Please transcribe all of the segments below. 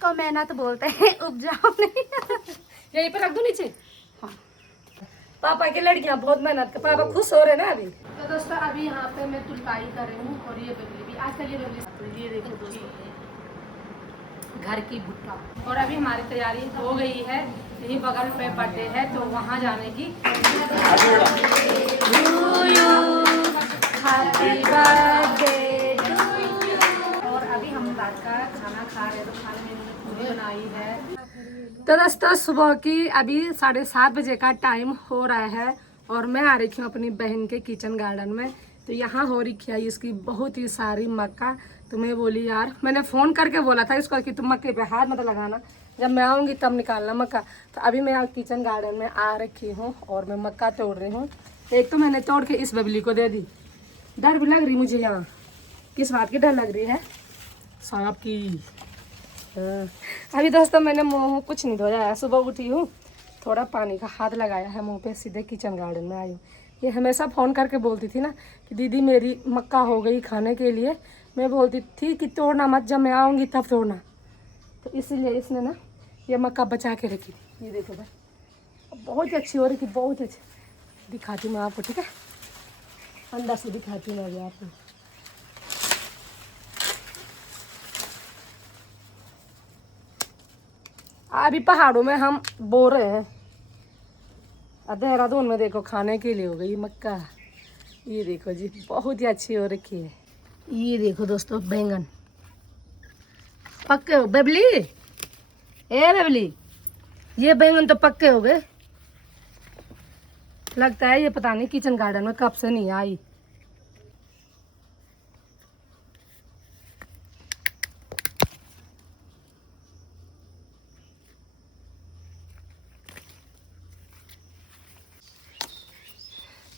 इसको मेहनत बोलते हैं, उपजाऊ नहीं। यहीं पे रख दो नीचे। हाँ। पापा की लड़कियां बहुत मेहनत कर, पापा खुश हो रहे ना अभी। तो दोस्तों अभी यहाँ पे मैं तुलकाई कर रही हूँ और ये बबली भी आजकल ये बबली, ये देखो दोस्तों घर की भुट्टा। और अभी हमारी तैयारी हो गई है, यही बगल में बर्थडे है तो वहाँ जाने की। और अभी हम रात का खाना खा रहे हैं तो खाने में पूरी बनाई है। तो दोस्तों सुबह की अभी 7:30 बजे का टाइम हो रहा है और मैं आ रही हूँ अपनी बहन के किचन गार्डन में। तो यहाँ हो रही है इसकी बहुत ही सारी मक्का। तो मैं बोली यार, मैंने फ़ोन करके बोला था इसको कि तुम मक्के पे हाथ मत लगाना, जब मैं आऊँगी तब निकालना मक्का। तो अभी मैं किचन गार्डन में आ रखी हूँ और मैं मक्का तोड़ रही हूँ। एक तो मैंने तोड़ के इस बबली को दे दी। डर भी लग रही मुझे यहाँ, किस बात की डर लग रही है? सांप की। अभी दोस्तों मैंने मुँह कुछ नहीं धोया है, सुबह उठी हूँ, थोड़ा पानी का हाथ लगाया है मुंह पे, सीधे किचन गार्डन में आई हूँ। ये हमेशा फ़ोन करके बोलती थी ना कि दीदी मेरी मक्का हो गई खाने के लिए। मैं बोलती थी कि तोड़ना मत, जब मैं आऊँगी तब तोड़ना। तो इसीलिए इसने ना ये मक्का बचा के रखी थी। ये देखो भाई, बहुत ही अच्छी हो रही थी, बहुत ही अच्छी। दिखाती हूँ मैं आपको, ठीक है? अंदर से दिखाती हूँ अभी आपको। अभी पहाड़ों में हम बो रहे हैं, देहरादून में देखो खाने के लिए हो गई मक्का। ये देखो जी, बहुत ही अच्छी हो रखी है। ये देखो दोस्तों बैंगन पक्के हो। बबली, ए बबली, ये बैंगन तो पक्के हो गए। लगता है ये पता नहीं किचन गार्डन में कब से नहीं आई।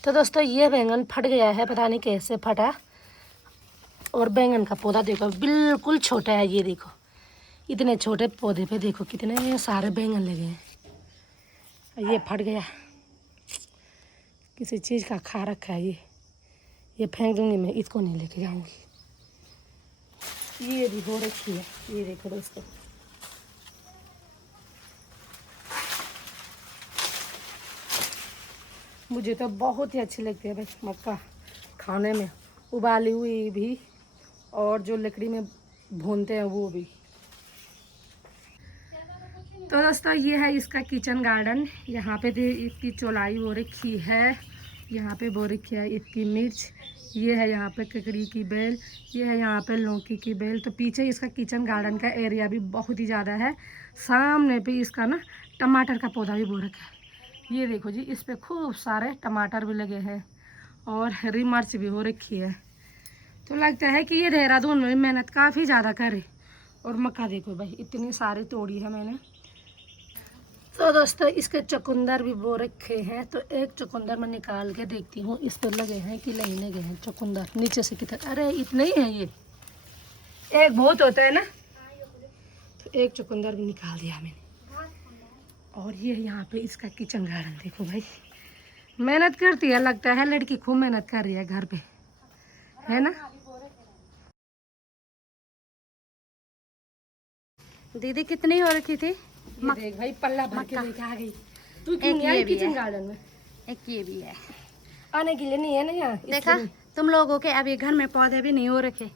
तो दोस्तों ये बैंगन फट गया है, पता नहीं कैसे फटा। और बैंगन का पौधा देखो बिल्कुल छोटा है। ये देखो इतने छोटे पौधे पे देखो कितने सारे बैंगन लगे हैं। ये फट गया, किसी चीज़ का खा रखा है ये फेंक दूंगी मैं, इसको नहीं लेके जाऊंगी। ये भी हो रखी है, ये देखो दोस्तों। मुझे तो बहुत ही अच्छी लगती है भाई मक्का खाने में, उबाली हुई भी और जो लकड़ी में भूनते हैं वो भी। तो दोस्तों ये है इसका किचन गार्डन। यहाँ पे इसकी चौलाई हो रखी है, यहाँ पे बो रखी है इसकी मिर्च, ये है यहाँ पे ककड़ी की बेल, ये है यहाँ पे लौकी की बेल। तो पीछे इसका किचन गार्डन का एरिया भी बहुत ही ज़्यादा है। सामने पे इसका ना टमाटर का पौधा भी बो रखा है। ये देखो जी, इस पे खूब सारे टमाटर भी लगे हैं और हरी मिर्च भी हो रखी है। तो लगता है कि ये देहरादून में मेहनत काफ़ी ज़्यादा करे। और मक्का देखो भाई इतनी सारी तोड़ी है मैंने। तो दोस्तों इसके चुकंदर भी बो रखे हैं। तो एक चुकंदर मैं निकाल के देखती हूँ इस पर लगे हैं कि नहीं लगे हैं चुकंदर। नीचे से कितने, अरे इतने ही हैं, ये एक बहुत होता है ना। तो एक चुकंदर भी निकाल दिया मैंने। और ये यहाँ पे इसका किचन गार्डन देखो भाई, मेहनत करती है, लगता है लड़की खूब मेहनत कर रही है घर पे, है ना? दीदी कितनी हो रखी थी? देख भाई पल्ला भर के लेके आ गई। तू क्यों नहीं आई किचन गार्डन में? एक ये भी है, आने के लिए नहीं है ना यहाँ। देखा तुम लोगों के अभी घर में पौधे भी नहीं हो रखे।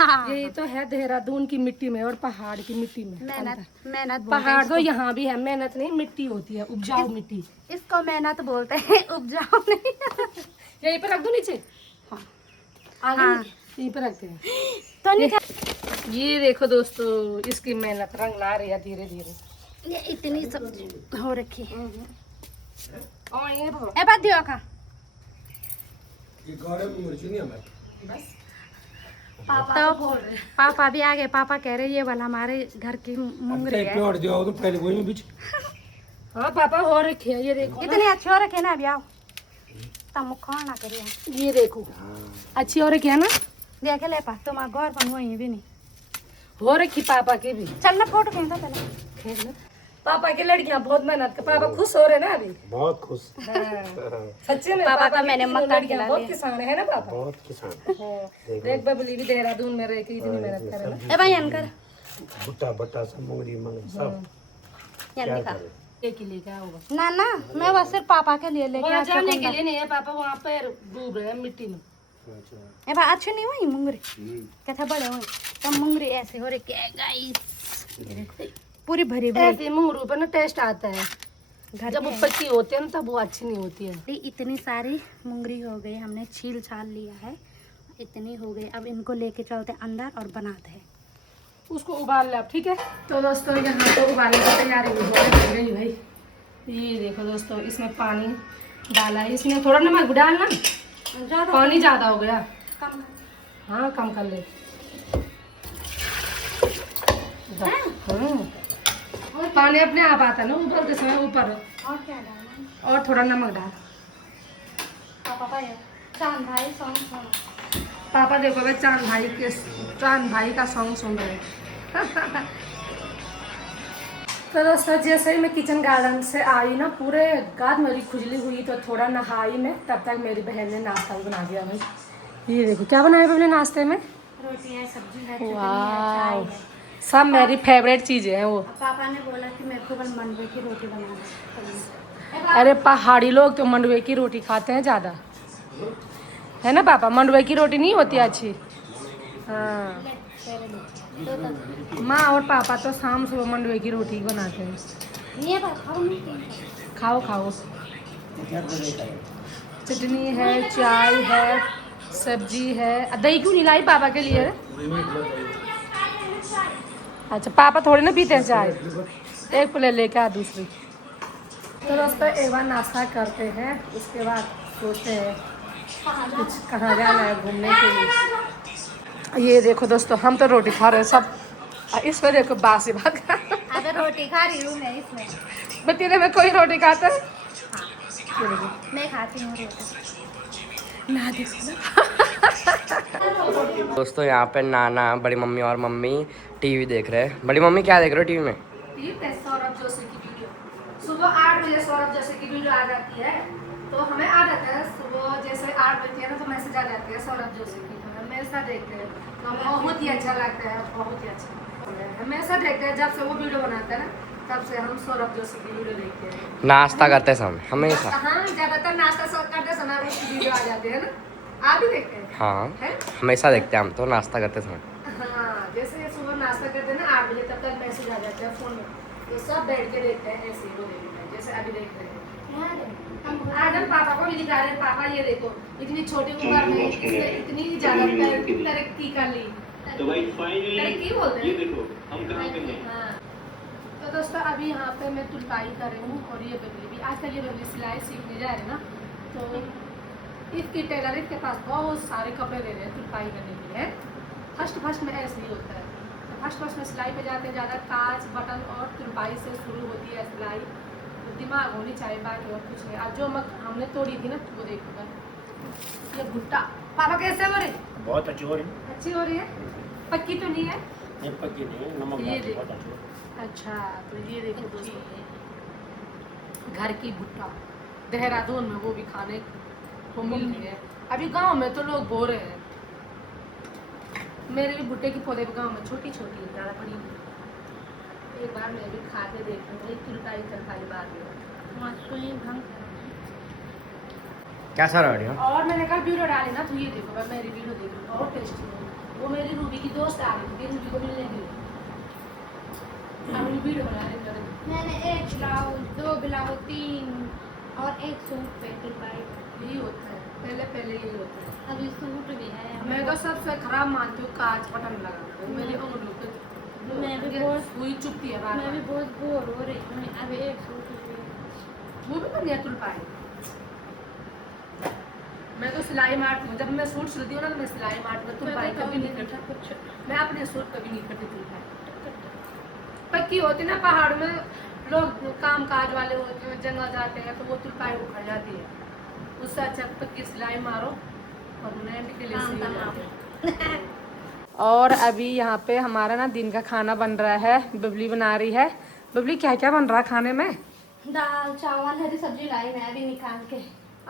यही तो है देहरादून की मिट्टी में और पहाड़ की मिट्टी में मेहनत, मेहनत पहाड़ तो यहाँ भी है, मेहनत नहीं, मिट्टी होती है, उपजाऊ मिट्टी। इसको मेहनत बोलते हैं, उपजाऊ नहीं। यहीं पे रख दो नीचे। हाँ, आगे यहीं पे रखते हैं। तो ये देखो दोस्तों इसकी मेहनत रंग ला रही है धीरे धीरे। ये इतनी सब्जी हो रखी है। और ये ए बात दियो का बस तो पापा भी आ गए। पापा कह रहे ये वाला हमारे घर की मुंगरी है। तो पहले वही में बीच। हाँ पापा हो रखे है, ये देखो इतनी अच्छी हो रखे ना। अभी आओ तम खाना करिए। ये देखो अच्छी हो रखी है ना। देख ले पा तुम्हारा घर बन हुई भी नहीं हो रखी पापा की भी। चल ना फोटो खींचता पहले। खींच लो। पापा की लड़कियां बहुत मेहनत कर, पापा खुश हो रहे ना अभी। बहुत खुश। सच्चे में पापा पापा का मैंने मक्का लड़कियां बहुत किसान है ना पापा। बहुत किसान। देख बबली भी देहरादून में रह के इतनी मेहनत करे ना। ए भाई अनकर भुट्टा बट्टा सब मूंगरी मंगरी सब ये क्या लिखा करें? एक ही लेके आया होगा। ना ना मैं बस सिर्फ पापा के लिए लेके वहाँ आती जाने हूँ। के लिए नहीं है, पापा वहाँ पर डूब रहे हैं मिट्टी में। अच्छा ए बा अच्छे नहीं हुई मुंगरी कैसा बड़े हुए तब मुंगरी ऐसे हो रही क्या गाइस पूरी भरी भरी ऐसे मुंगरू पर ना टेस्ट आता है, घर जब वो के पकी होती है ना तब वो अच्छी नहीं होती है। हैं। इतनी सारी मुंगरी हो गई हमने छील छाल लिया है इतनी हो गई अब इनको लेके चलते अंदर और बनाते हैं। उसको उबाल ले आप, ठीक है। तो दोस्तों यहाँ तो उबालने की तैयारी हो गई भाई। ये देखो दोस्तों इसमें पानी डाला है, इसमें थोड़ा नमक भी डालना, ज़्यादा पानी ज़्यादा हो गया। कम हाँ कम कर ले। पानी अपने आप आता है ना ऊपर के समय ऊपर, और क्या डालना और थोड़ा नमक डाल। पापा ये चांद भाई सॉन्ग सुनो पापा देखो भाई चांद भाई का सॉन्ग सुन रहे हैं। तो दोस्तों जैसे ही मैं किचन गार्डन से आई ना पूरे गाद मेरी खुजली हुई तो थोड़ा नहाई मैं, तब तक मेरी बहन ने नाश्ता भी बना दिया भाई। ये देखो क्या बनाया बहन ने नाश्ते में, रोटी है सब्जी है चटनी है वाह चाय है। सब मेरी फेवरेट चीज़ें हैं वो। अब पापा ने बोला कि मेरे को कल मंडवे की रोटी बनाना है। अरे पहाड़ी लोग तो मंडवे की रोटी खाते हैं ज़्यादा, है ना पापा, मंडवे की रोटी नहीं होती अच्छी। हाँ माँ और पापा तो शाम सुबह मंडवे की रोटी बनाते हैं। ये बात खाओ नहीं खाओ खाओ, चटनी है चाय है सब्जी है, दही क्यों नहीं लाई पापा के लिए? अच्छा पापा थोड़ी ना पीते हैं चाय, एक प्लेट लेके आ दूसरी। तो दोस्तों एक बार नाश्ता करते हैं उसके बाद सोचते हैं कुछ कहाँ जाना है घूमने के लिए। ये देखो दोस्तों हम तो रोटी खा रहे हैं सब, इसमें देखो बासी बात खा। अगर रोटी खा रही हूँ मैं इसमें बतीले में कोई रोटी खाता है? मैं खाती हूँ रोटी ना देखो दोस्तों यहाँ पे नाना बड़ी मम्मी और मम्मी टीवी देख रहे हैं। बड़ी मम्मी क्या देख रहे हो टीवी में? सौरभ जोशी की वीडियो, सुबह 8 बजे सौरभ जोशी की वीडियो आ जाती है तो हमें आदत है सुबह जैसे 8 बजे है ना तो मैसेज आ जाती है सौरभ जोशी की, तो हमेशा देखते हैं तो बहुत ही अच्छा लगता है, बहुत ही अच्छा हमेशा देखते हैं। जब से वो वीडियो बनाता है ना तब से हम सौरभ जोशी की वीडियो देखते हैं। नाश्ता करते समय हमेशा। हाँ ज़्यादातर नाश्ता करते समय उसकी वीडियो आ जाती है ना, आप भी देखते हैं? हाँ है? हमेशा देखते हैं हम तो नाश्ता करते समय। हाँ जैसे सुबह नाश्ता करते हैं ना 8 बजे तब तक मैसेज आ जाता है फ़ोन में, ये सब बैठ के देखते हैं ऐसे ही वो देखते हैं जैसे अभी देख रहे हैं। आज हम पापा को भी दिखा रहे हैं, पापा ये देखो इतनी छोटी उम्र में इसने इतनी ज़्यादा तरक्की कर ली। तरक्की बोलते हैं, देखो हम कहाँ पे हैं। हाँ तो दोस्तों अभी यहाँ पे मैं तुलपाई कर रही हूँ और ये बबली भी आजकल ये बबली सिलाई सीखने जा रहे हैं ना, तो इसकी टेलर के पास बहुत सारे कपड़े दे रहे हैं तुलपाई करने के लिए। फर्स्ट में ऐसे ही होता है, तो फर्स्ट में सिलाई पे जाते हैं ज़्यादा, काज बटन और तुलपाई से शुरू होती है सिलाई, तो दिमाग होनी चाहिए बाकी और कुछ नहीं। आज जो हमने तोड़ी थी ना वो देखो ये भुट्टा, पापा कैसे हो रही? बहुत अच्छी हो रही अच्छी हो रही है, पक्की तो नहीं है? है, पक्की नहीं, नमक ये डाल के देखो। बहुत अच्छी हो। अच्छा तो ये देखो दोस्तों घर की भुट्टा देहरादून में वो भी खाने को मिल रही है, अभी गांव में तो लोग बो रहे हैं। मेरे भी भुट्टे की पौधे गांव में छोटी छोटी है, ज़्यादा बड़ी नहीं। एक बार मैं भी खा के देखूँगी तुलकाई तरकारी बात कैसा रह रही हो? और मैंने कल वीडियो डाली ना तो ये देखो मैं मेरी वीडियो देख रही हूँ बहुत टेस्टी है। वो मेरी रूबी की दोस्त आ रही थी रूबी को मिलने के लिए, अब वो वीडियो बना रही थी। मैंने एक ब्लाउज 2 ब्लाउज 3 और एक सूट पे तुलपाई यही होता है, पहले यही होता है। अभी सूट भी है मैं तो सबसे खराब मानती हूँ काज बटन लगा मेरी उंगलियों पे मैं भी बहुत हुई चुपती है बार मैं भी बार। बहुत बोर हो रही हूँ अभी एक सूट भी वो भी करनी है तुलपाई। मैं तो सिलाई मारती हूँ, जब मैं सूट सिलती हूँ ना तो मैं सिलाई मारती हूँ, तुलपाई कभी नहीं करती कुछ मैं अपने सूट कभी नहीं करती तुलपाई। पक्की होती ना पहाड़ में लोग काम काज वाले होते हैं जंगल जाते हैं तो वो तुलपाई उखड़ जाती है, उससे अच्छा पक्की सिलाई मारो और नए के लिए सी हो जाते हैं। और अभी यहाँ पे हमारा ना दिन का खाना बन रहा है, बबली बना रही है। बबली क्या क्या बन रहा है खाने में? दाल चावल हरी सब्जी लाई मैं अभी निकाल के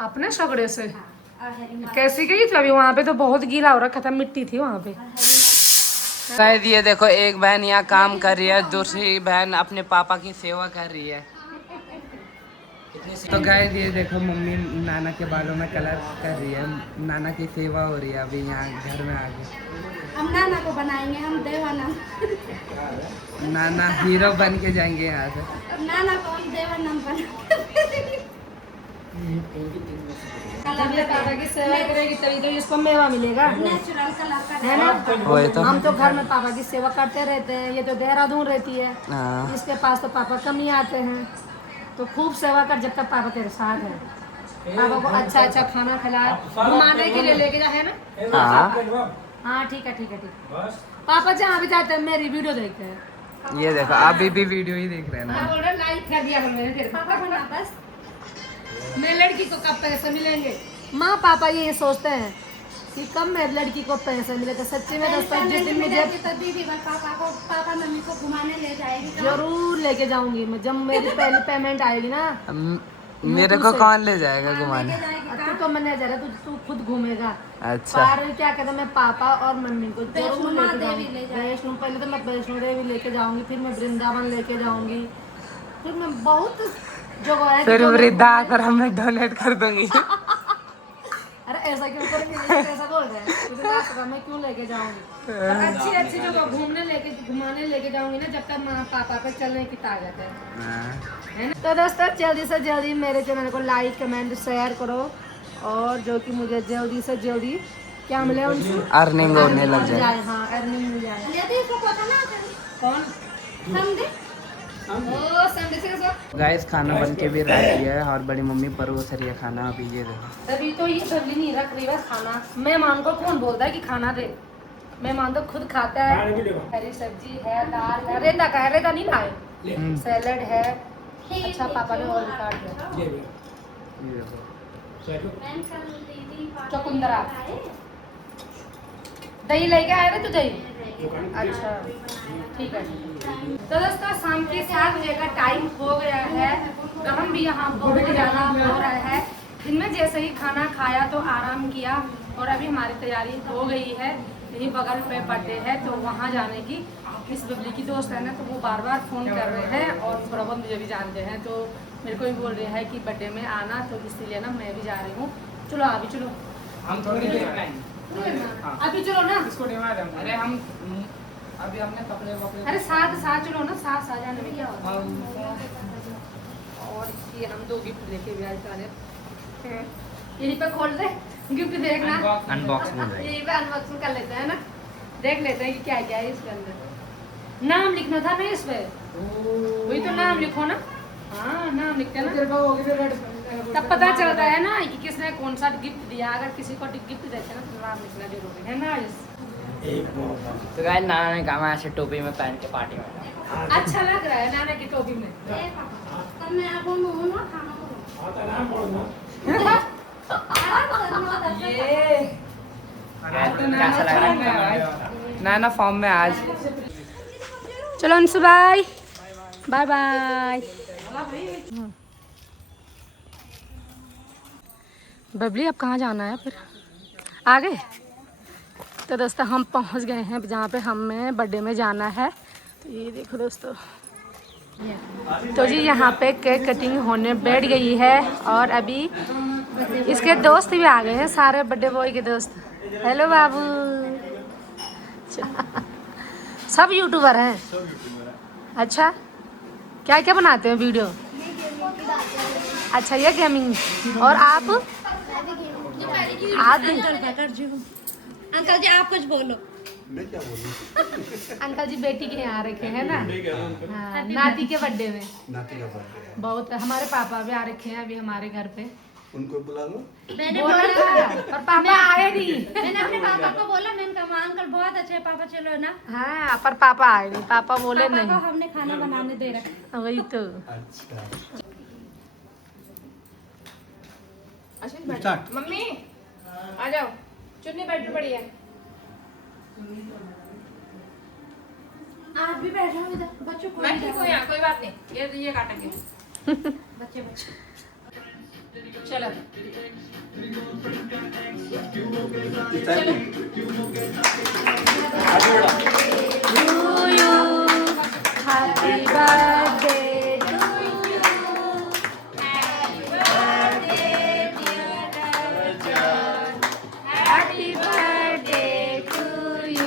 अपने सगड़े से। और हरी मिर्च कैसी गई थी? अभी वहाँ पे तो बहुत गीला हो रखा था, मिट्टी थी वहाँ पे। और हरी मिर्च गाइस ये देखो, एक बहन यहाँ काम कर रही है, दूसरी बहन अपने पापा की सेवा कर रही है। तो गाइस ये देखो, मम्मी नाना के बालों में कलर कर रही है, नाना की सेवा हो रही है अभी यहाँ घर में आके। हम नाना को बनाएंगे, हम देवानंद। नाना हीरो बन के जाएंगे यहाँ से। अब नाना को हम देवानंद बनाएंगे। जब ये पापा की सेवा करेगी तभी तो इसको मेवा मिलेगा, नेचुरल कलर का है ना। वही तो। हम तो घर में पापा की सेवा करते रहते हैं, ये तो देहरादून रहती है, हाँ। इसके पास तो पापा कम ही आते हैं। तो खूब सेवा कर जब तक पापा तेरे साथ है। पापा को अच्छा अच्छा खाना खिलाए, घुमाने के लिए लेके जा, है ना। हाँ हाँ ठीक है ठीक है ठीक है। पापा जहाँ भी जाते हैं मेरी वीडियो देखते हैं। ये देखो, अभी भी वीडियो ही देख रहे हैं ना। बोल रहे लाइक कर दिया हमने फिर पापा बना बस। मेरे लड़की को कब पैसे मिलेंगे। माँ पापा ये सोचते हैं कि कब मेरी लड़की को पैसे मिलेगा। सच्ची में दोस्तों, जिस दिन मुझे तो दीदी बस पापा मम्मी को घुमाने ले जाएगी। जरूर लेके जाऊंगी मैं, जब मेरी पहली पेमेंट आएगी ना। मेरे को कौन ले जाएगा घुमाने? तू तो मैनेजर है, तू खुद घूमेगा। अच्छा। पर क्या कहते हैं, मैं पापा और मम्मी को जरूर लेके जाऊंगी। वैष्णो, पहले तो मैं वैष्णो देवी लेके जाऊंगी, फिर मैं वृंदावन लेके जाऊंगी, फिर मैं बहुत जगह है। फिर वृद्धा आकर हमें डोनेट कर दूंगी। अरे ऐसा क्यों करेंगे, ऐसा बोल रहे हैं तो मैं क्यों लेके जाऊंगी। और अच्छी अच्छी जगह घुमाने लेके जाऊंगी ना, जब तक माँ पापा पे चलने की ताकत है ना। तो दोस्तों, जल्दी से जल्दी मेरे चैनल को लाइक कमेंट शेयर करो, और जो कि मुझे जल्दी से जल्दी क्या मिले, उनसे अर्निंग होने लग जाए। हाँ अर्निंग मिल जाए। यदि इसको पता ना कौन समझे। संडे से गाइस खाना बन के भी रख दिया है, और बड़ी मम्मी परोस रही है खाना अभी। ये देखो, तभी तो ये सब्जी नहीं रख रही बस खाना। मेहमान को कौन बोलता है कि खाना दे, मेहमान तो खुद खाता है। हरी सब्जी है, दाल है, रेता का है, रेता नहीं लाए, सैलेड है। अच्छा पापा ने और भी काट दिया। ये देखो। चुकंदरा, दही लेके आए थे तू दही? अच्छा ठीक है। तो दोस्तों, शाम के 7 बजे का टाइम हो गया है, तो हम भी यहाँ पहुँच जाना हो रहा है। दिन में जैसे ही खाना खाया तो आराम किया, और अभी हमारी तैयारी हो गई है। यही बगल पे बर्थडे है, तो वहाँ जाने की। मिस बबली की दोस्त है ना, तो वो बार बार फ़ोन कर रहे हैं, और थोड़ा बहुत मुझे भी जानते हैं, तो मेरे को भी बोल रहे हैं कि बर्थडे में आना, तो इसीलिए ना मैं भी जा रही हूँ। चलो अभी चलो, हम थोड़ी देर में अभी चलो ना। अरे हम अभी हमने कपड़े वपड़े। अरे साथ चलो ना, साथ जाने में क्या होता है। और ये हम 2 गिफ्ट लेके भी आज जा रहे हैं। यहीं पे खोल दे, गिफ्ट देखना, अनबॉक्सिंग यहीं पे अनबॉक्सिंग कर लेते हैं ना, देख लेते हैं कि क्या क्या है इसके अंदर। नाम लिखना था ना इस पे, वही तो नाम लिखो ना। हाँ नाम लिखते ना, तब पता चलता है ना कि किसने कौन सा गिफ्ट दिया। अगर किसी को गिफ्ट देते ना तो नाम लिखना जरूरी है ना। तो गाइस, नाना ने कहा ऐसे टोपी में पहन के पार्टी में। अच्छा लग रहा है नाना की टोपी में। तब मैं आपको मुंह ना खाना ये कैसा लग रहा है नाना फॉर्म में आज? चलो Anshu bye bye bye. Babli अब कहाँ जाना है फिर, आ गए? तो दोस्तों, हम पहुँच गए हैं जहाँ पे हमें बर्थडे में जाना है। तो ये देखो दोस्तों, तो जी यहाँ पे केक कटिंग होने बैठ गई है, और अभी इसके दोस्त भी आ गए हैं, सारे बर्थडे बॉय के दोस्त। हेलो बाबू। सब यूट्यूबर हैं? अच्छा, क्या क्या बनाते हैं वीडियो? अच्छा ये गेमिंग। और आप? अंकल जी आप कुछ बोलो। मैं क्या बोलूं? अंकल जी बेटी के यहाँ रखे हैं ना, हाँ, नाती के बर्थडे में। नाती का बर्थडे है, बहुत, हमारे पापा भी आ रखे हैं अभी हमारे घर पे। उनको बुला लो। मैंने बोला था, पर पापा आए नहीं। मैंने अपने पापा को बोला, मैंने कहा अंकल बहुत अच्छे पापा, चलो ना। हाँ पर पापा आए नहीं, पापा बोले पापा नहीं। को हमने खाना बनाने दे रखा। वही तो। अच्छा मम्मी आ जाओ, चुन्नी बैठ पड़ी है। आप भी बैठो इधर, बच्चों को मैं ठीक हूँ यहाँ, कोई बात नहीं, ये काटेंगे। बच्चे बच्चे चलो आगे बढ़ो। Happy birthday to you, happy birthday to you.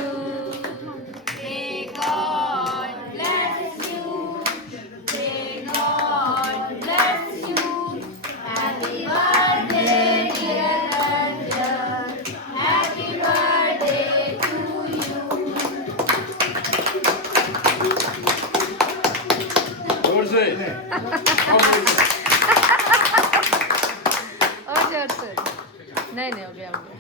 जोर से और जोर से। नहीं नहीं, हो गया हो गया।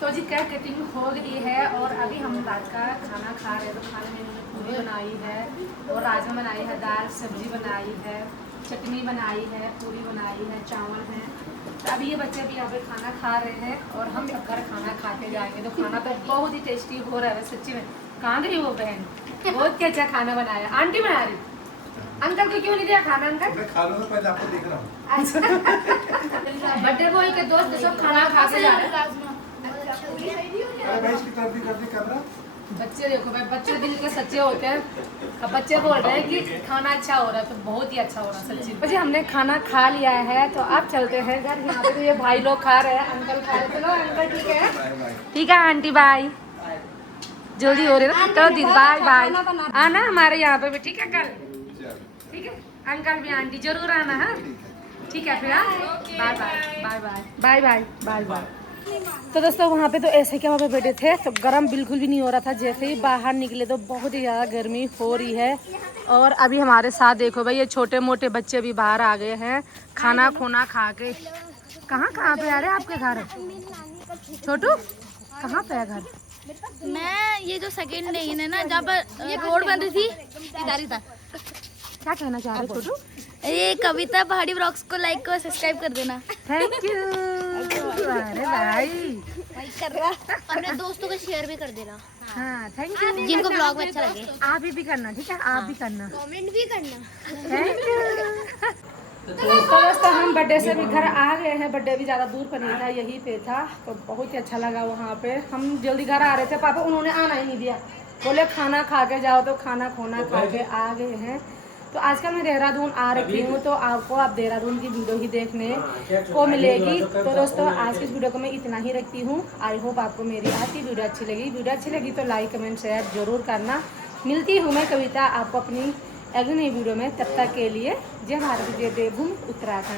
तो जी केक कटिंग हो गई है और अभी हम रात का खाना खा रहे हैं। तो खाने में मैंने पूरी बनाई है और राजमा बनाई है, दाल सब्जी बनाई है, चटनी बनाई है, पूरी बनाई है, चावल है। तो अभी ये बच्चे भी यहाँ पे खाना खा रहे हैं और हम अब घर खाना खा के जाएंगे। तो खाना तो बहुत ही टेस्टी हो रहा है सच्ची में। कहाँ गई वो बहन? बहुत ही अच्छा खाना बनाया। आंटी बना रही। अंकल को क्यों नहीं दिया खाना अंकल? मैं खा लूंगा, पहले आपको देख रहा हूँ। बर्थडे बॉय के दोस्त सब खाना खा के जा रहे हैं। अरे भाई इसकी तरफ भी कर दी कैमरा। बच्चे देखो भाई, बच्चे दिल के सच्चे होते हैं। अब बच्चे बोल रहे हैं कि खाना अच्छा हो रहा है, तो बहुत ही अच्छा हो रहा है सच्ची। जी हमने खाना खा लिया है तो अब चलते हैं घर। यहाँ पे तो ये भाई लोग खा रहे हैं, अंकल खा रहे हैं। चलो अंकल ठीक है, ठीक है आंटी बाय। जल्दी हो रही है ना, तो दीदी बाय बाय। आना हमारे यहाँ पे भी, ठीक है कल, ठीक है अंकल भी आंटी जरूर आना है, ठीक है फिर। Bye bye bye bye bye bye bye bye. तो दोस्तों वहाँ पे तो ऐसे क्या वहाँ पे बैठे थे तो गर्म बिल्कुल भी नहीं हो रहा था। जैसे ही बाहर निकले तो बहुत ही ज़्यादा गर्मी हो रही है। और अभी हमारे साथ देखो भाई ये छोटे मोटे बच्चे भी बाहर आ गए हैं खाना खोना खा के। कहाँ कहाँ पे आ रहे हैं आपके घर? छोटू कहाँ पे है घर? मैं ये जो सेकंड डे है ना, जहाँ पर ये रोड बन रही थी, इधर ही था। क्या कहना चाह रहे छोटू? ये कविता पहाड़ी ब्लॉग्स को लाइक और सब्सक्राइब कर देना। Thank you. अरे भाई कर रहा, अपने दोस्तों को शेयर भी कर देना। हाँ थैंक यू। जिनको ब्लॉग में अच्छा लगे आप भी करना, ठीक है आप भी करना, कमेंट भी करना। Thank you. तो दोस्तों हम बर्थडे से भी घर आ गए हैं। बर्थडे भी ज़्यादा दूर पर नहीं था, यहीं पे था। तो बहुत ही अच्छा लगा वहाँ पे। हम जल्दी घर आ रहे थे, पापा उन्होंने आना ही नहीं दिया, बोले खाना खा के जाओ। तो खाना खोना खा के आ गए हैं। तो आजकल मैं देहरादून आ रखी हूँ, तो आपको आप देहरादून की वीडियो ही देखने को मिलेगी। तो दोस्तों आज की इस वीडियो को मैं इतना ही रखती हूँ। आई होप आपको मेरी आज की वीडियो अच्छी लगी। वीडियो अच्छी लगी तो लाइक कमेंट शेयर जरूर करना। मिलती हूँ मैं कविता आपको अपनी अगली नई वीडियो में। तब तक के लिए जय भारत, जय देवभूमि उत्तराखंड।